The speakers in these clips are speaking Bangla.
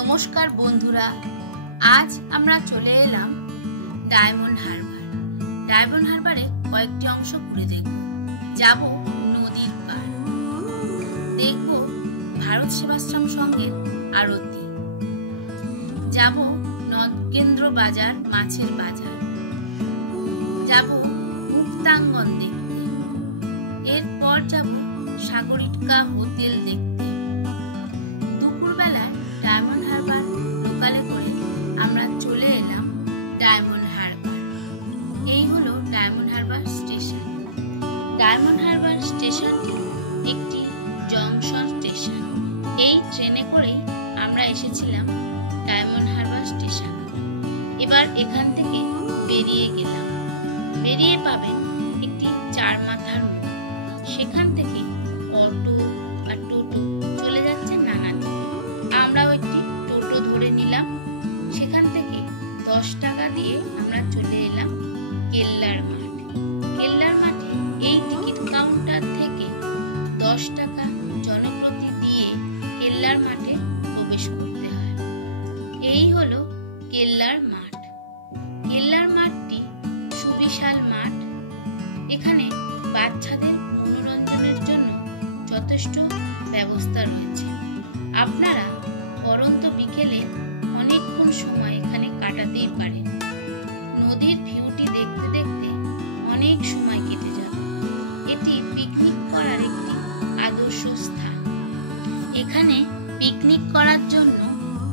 নমস্কার বন্ধুরা, আজ আমরা চলে এলাম ডায়মন্ড হারবার। ডায়মন্ড হারবারে কয়েকটি অংশ ঘুরে দেখব। যাব নদীর পার, দেখব ভারত সেবাশ্রম সংঘের আরতি, যাব নদকেন্দ্র বাজার মাছের বাজার, যাব মুক্তাঙ্গন দেখতে, এরপর যাব সাগরিকা হোটেল দেখতে। দুপুরবেলায় ডায়মন্ড হারবার লোকালে করে আমরা চলে এলাম ডায়মন্ড হারবার। এই হলো diamond Harbour station. Diamond Harbour স্টেশনটি একটি জংশন স্টেশন। এই ট্রেনে করেই আমরা এসেছিলাম ডায়মন্ড হারবার স্টেশন। এবার এখান থেকে বেরিয়ে গেলাম। বেরিয়ে পাবেন একটি 4 মাথার মোড়। সেখান থেকে অটো বা টোটো চলে যাচ্ছে নানা দিকে। আমরাও একটি টোটো ধরে নিলাম। সেখান থেকে 10 টাকা দিয়ে আমরা চলে এলাম কেল্লার মাঠ। কেল্লার মাঠে এই টিকিট কাউন্টার থেকে 10 টাকা জনপ্রতি দিয়ে কেল্লার মাঠে প্রবেশ করতে হয়। এই হলো কেল্লার মাঠ। কেল্লার মাঠটি সুবিশাল মাঠ। এখানে বাচ্চাদের মনোরঞ্জনের জন্য যথেষ্ট ব্যবস্থা রয়েছে। আপনারা পরন্ত বিকেলে অনেকক্ষণ সময় এখানে কাটাতেই পারেন। নদীর ভিউটি দেখতে দেখতে অনেক সময় কেটে যাবে। এটি পিকনিক করার একটি আদর্শ স্থান। এখানে পিকনিক করার জন্য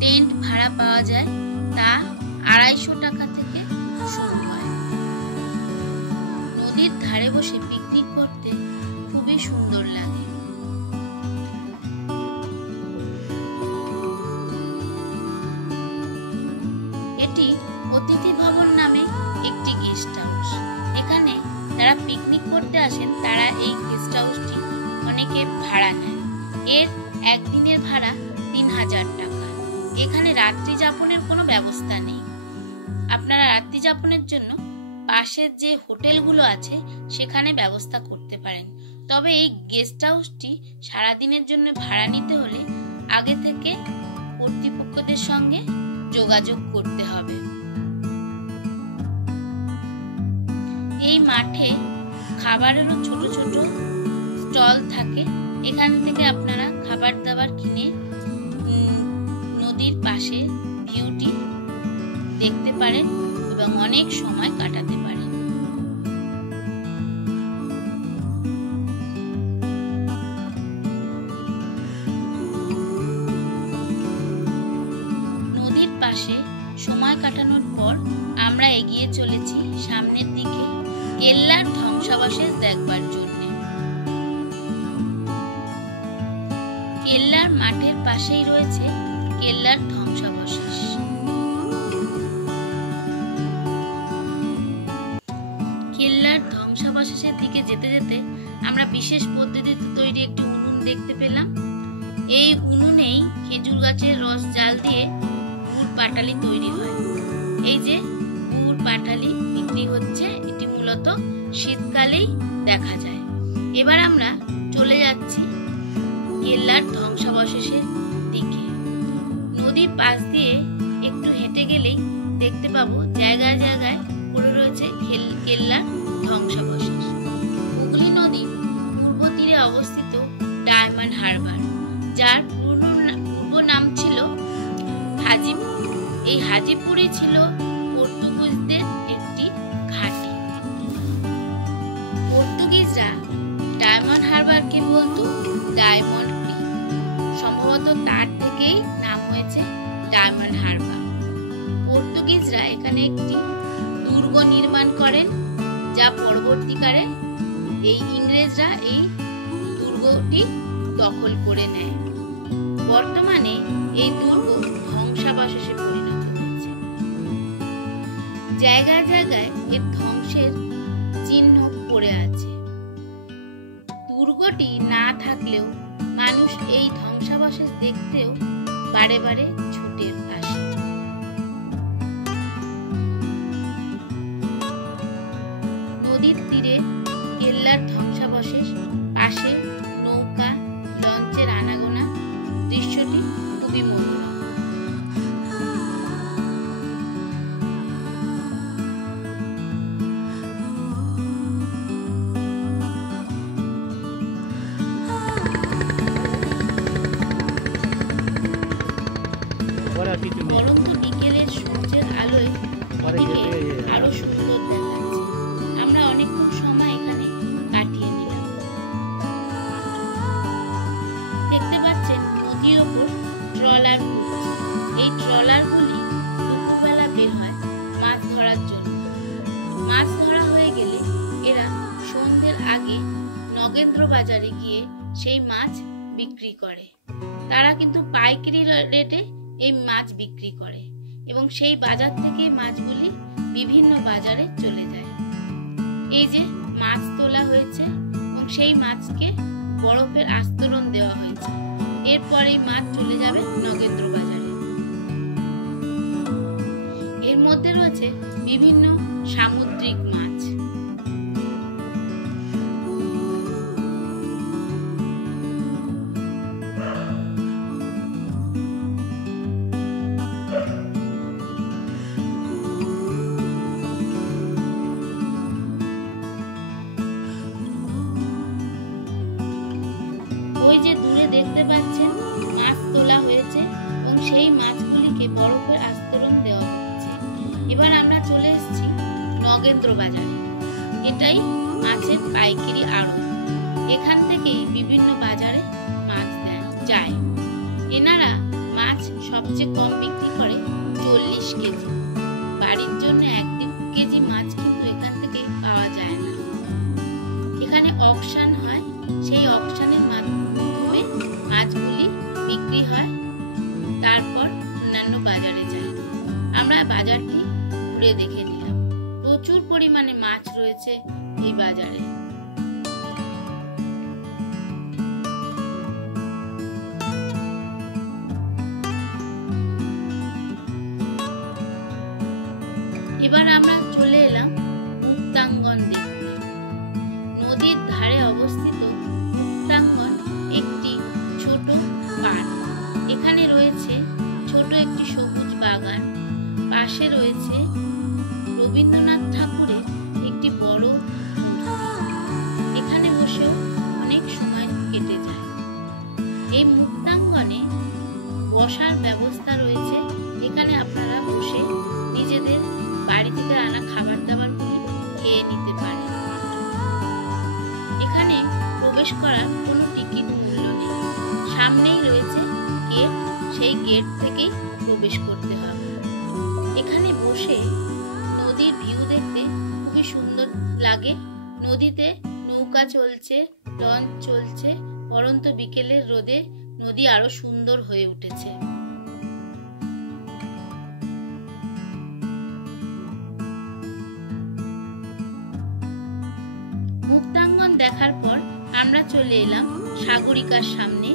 টেন্ট ভাড়া পাওয়া যায়, তা 250 টাকা থেকে শুরু হয়। নদীর ধারে বসে পিকনিক করতে খুবই সুন্দর লাগে। এটি অতিথি ভবন নামে একটি গেস্ট হাউস। এখানে যারা পিকনিক করতে আসেন তারা এই গেস্ট হাউসটি অনেকে ভাড়া নেন। এর একদিনের ভাড়া 3000 টাকা। এখানে রাত্রি যাপনের কোনো ব্যবস্থা নেই। আপনারা রাত্রি যাপনের জন্য পাশের যে হোটেলগুলো আছে সেখানে ব্যবস্থা করতে পারেন। তবে এই গেস্ট হাউসটি সারাদিনের জন্য ভাড়া নিতে হলে আগে থেকে কর্তৃপক্ষদের সঙ্গে যোগাযোগ করতে হবে। এই মাঠে খাবারেরও ছোট ছোট স্টল থাকে। এখান থেকে আপনারা খাবার দাবার কিনে নদীর পাশে ভিউটি দেখতে পারেন এবং অনেক সময় কাটাতে পারেন। নদীর পাশে সময় কাটানোর পর আমরা এগিয়ে চলেছি সামনের দিকে কেল্লার ধ্বংসাবশেষ দেখবার জন্য। কেল্লার মাঠের পাশেই রয়েছে কেল্লার ধ্বংসাবশেষ। কেল্লার ধ্বংসাবশেষের দিকে যেতে যেতে আমরা বিশেষ পদ্ধতিতে তৈরি একটি উনুন দেখতে পেলাম। এই উনুনেই খেজুর গাছের রস জাল দিয়ে গুড় পাটালি তৈরি হয়। এই যে গুড় পাটালি বিক্রি হচ্ছে, এটি মূলত শীতকালেই দেখা যায়। এবার আমরা চলে যাচ্ছি কেল্লার ধ্বংসাবশেষের দিকে। নদীর পাশ দিয়ে একটু হেঁটে গেলেই দেখতে পাবো জায়গায় জায়গায় পড়ে রয়েছে কেল্লার ধ্বংসাবশেষ। হুগলি নদীর পূর্ব তীরে অবস্থিত ডায়মন্ড হারবার, যার পূর্ব নাম ছিল হাজিপুর। এই হাজিপুরই ছিল পর্তুগিজদের একটি ঘাঁটি। পর্তুগিজরা ডায়মন্ড হারবারকে বলতো ডায়মন্ড ক্রিক। সম্ভবত তার থেকেই নাম হয়েছে ডায়মন্ড হারবার। পর্তুগিজরা এখানে একটি দুর্গ নির্মাণ করেন, যা পরবর্তীকালে এই ইংরেজরা এই দুর্গটি দখল করে নেয়। বর্তমানে এই দুর্গ ধ্বংসাবশেষে পরিণত হয়েছে। জায়গায় জায়গায় এর ধ্বংসের চিহ্ন পড়ে আছে। দুর্গটি না থাকলেও মানুষ এই ধ্বংসাবশেষ দেখতেও বারে বারে ছুটে আসে। নদীর তীরে কেল্লার ধ্বংসাবশেষ, পাশে নৌকা লঞ্চের আনাগোনা, দৃশ্যটি খুবই মনোরম। পরন্ত বিকেলের সূর্যের আলোয় নদীকে আরো সুন্দর দেখাচ্ছে। আমরা অনেকক্ষণ সময় এখানে কাটিয়ে নিলাম। দেখতে পাচ্ছেন নদীর ওপর ট্রলার ঘুরছে। এই ট্রলারগুলি দুপুরবেলা বের হয় মাছ ধরার জন্য। মাছ ধরা হয়ে গেলে এরা সন্ধ্যের আগে নগেন্দ্র বাজারে গিয়ে সেই মাছ বিক্রি করে। তারা কিন্তু পাইকারি রেটে এই মাছ বিক্রি করে এবং সেই বাজার থেকে মাছগুলি বিভিন্ন বাজারে চলে যায়। এই যে মাছ তোলা হয়েছে এবং সেই মাছকে বরফের আস্তরণ দেওয়া হয়েছে। এরপর এই মাছ চলে যাবে নগেন্দ্র বাজারে। এর মধ্যে রয়েছে বিভিন্ন সামুদ্রিক মাছ। ওই যে দূরে দেখতে পাচ্ছেন মাছ তোলা হয়েছে এবং সেই মাছগুলিকে বরফের আস্তরণ দেওয়া হচ্ছে। এবার আমরা চলে এসেছি নগেন্দ্র বাজারে। এটাই মাছের পাইকারি আড়ত। এখান থেকেই বিভিন্ন বাজারে মাছ যায়। এনারা মাছ সবচেয়ে কম বিক্রি করে 40 কেজি। বাড়ির জন্য 1 কেজি মাছ কিন্তু এখান থেকে পাওয়া যায় না। এখানে অকশন হয়, সেই অকশনের মাধ্যমে মাছগুলি বিক্রি হয়, তারপর অন্যান্য বাজারে যায়। আমরা বাজারটি ঘুরে দেখে নিলাম। প্রচুর পরিমাণে মাছ রয়েছে এই বাজারে। এবার আমরা চলে এলাম মুক্তাঙ্গন দেখতে। নদীর ধারে অবস্থিত মুক্তাঙ্গন একটি ছোট পার্ক। এখানে রয়েছে ছোট একটি সবুজ বাগান। পাশে রয়েছে রবীন্দ্রনাথ ঠাকুরের একটি বড় মূর্তি। এখানে বসেও অনেক সময় কেটে যায়। এই মুক্তাঙ্গনে বসার ব্যবস্থা রয়েছে। এখানে আপনারা বসে নিজেদের বাড়ি থেকে আনা খাবার দাবারগুলি খেয়ে নিতে পারেন। এখানে প্রবেশ করার কোনো টিকিট মূল্য নেই। সামনেই রয়েছে গেট, সেই গেট থেকেই প্রবেশ করতে হবে। এখানে বসে নদীর ভিউ দেখতে খুবই সুন্দর লাগে। নদীতে নৌকা চলছে, লঞ্চ চলছে। পরন্ত বিকেলের রোদে নদী আরো সুন্দর হয়ে উঠেছে। মুক্তাঙ্গন দেখার পর আমরা চলে এলাম সাগরিকার সামনে,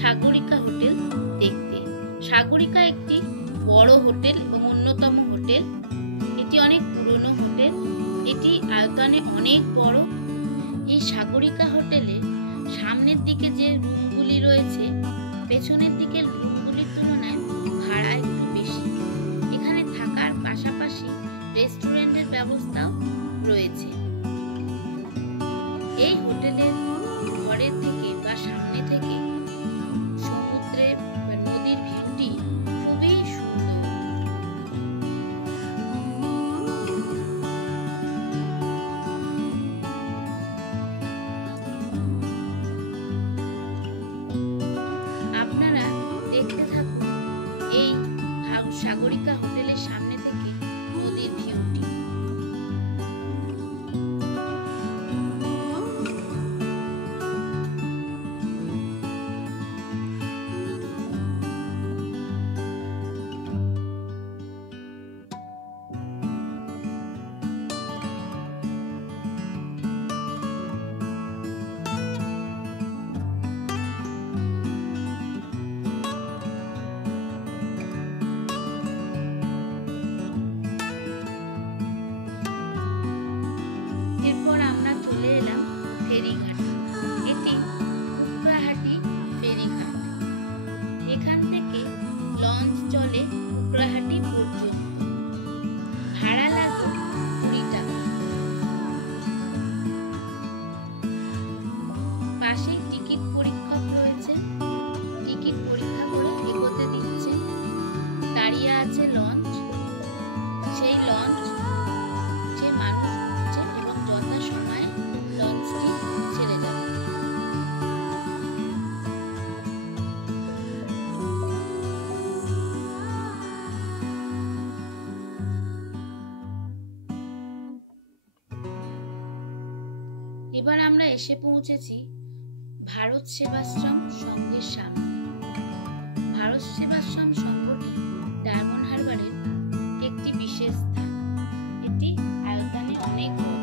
সাগরিকা হোটেল দেখতে। সাগরিকা একটি বড় হোটেল এবং অন্যতম হোটেল। এটি অনেক পুরনো হোটেল। এটি আয়তনে অনেক বড়। এই সাগরিকা হোটেলে সামনের দিকে যে রুমগুলি রয়েছে, পেছনের দিকের রুমগুলির তুলনায় ভাড়া একটু বেশি। এখানে থাকার পাশাপাশি রেস্টুরেন্টের ব্যবস্থাও রয়েছে। এই হোটেলের ঘরের থেকে বা সামনে থেকে সমুদ্রের নদীর ভিউটি খুবই সুন্দর। আপনারা দেখতে থাকুন এই সাগরিকা হোটেলের সামনে থেকে নদীর ভিউটি। এরপর আমরা চলে এলাম ফেরিঘাট। এটি কুকড়াহাটি ফেরিঘাট। এখান থেকে লঞ্চ চলে কুকড়াহাটি পর্যন্ত। ভাড়া লাগে 20 টাকা। পাশেই টিকিট পরীক্ষক রয়েছে। টিকিট পরীক্ষা করে এগোতে দিচ্ছে। দাঁড়িয়ে আছে লঞ্চ, সেই লঞ্চ যে মানুষ উঠছে এবং যথা সময়ে লঞ্চটি ছেড়ে যাবে। এবার আমরা এসে পৌঁছেছি ভারত সেবাশ্রম সংঘের সামনে। ভারত সেবাশ্রম সংঘটি ডায়মন্ড হারবারের একটি বিশেষ স্থান। এটি আয়তনে অনেক বড়।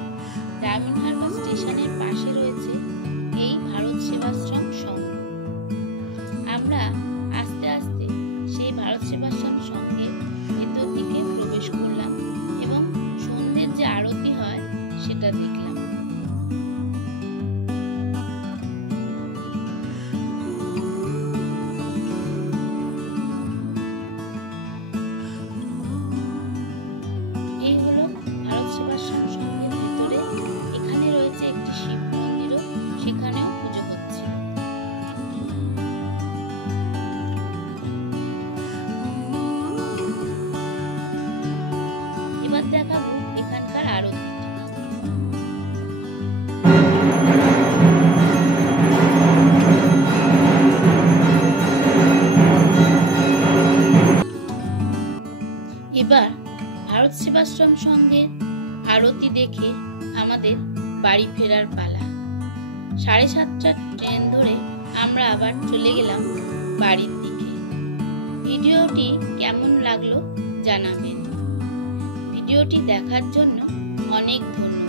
ডায়মন্ড হারবার স্টেশনের পাশে রয়েছে এই ভারত সেবাশ্রম সংঘ। আমরা আস্তে আস্তে সেই ভারত সেবাশ্রম সংঘের ভেতর দিকে প্রবেশ করলাম এবং সন্ধ্যের যে আরতি হয় সেটা দেখলাম। এই হলো ভারত সেবাশ্রম সংঘের ভেতরে। এখানে রয়েছে একটি শিব মন্দিরও, সেখানেও পুজো হচ্ছে। এবার দেখাবো এখানকার আরতি। এবার ভারত সেবাশ্রম সংঘের আরতি দেখে আমাদের বাড়ি ফেরার পালা। 7:30টার ট্রেন ধরে আমরা আবার চলে গেলাম বাড়ির দিকে। ভিডিওটি কেমন লাগলো জানাবেন। ভিডিওটি দেখার জন্য অনেক ধন্যবাদ।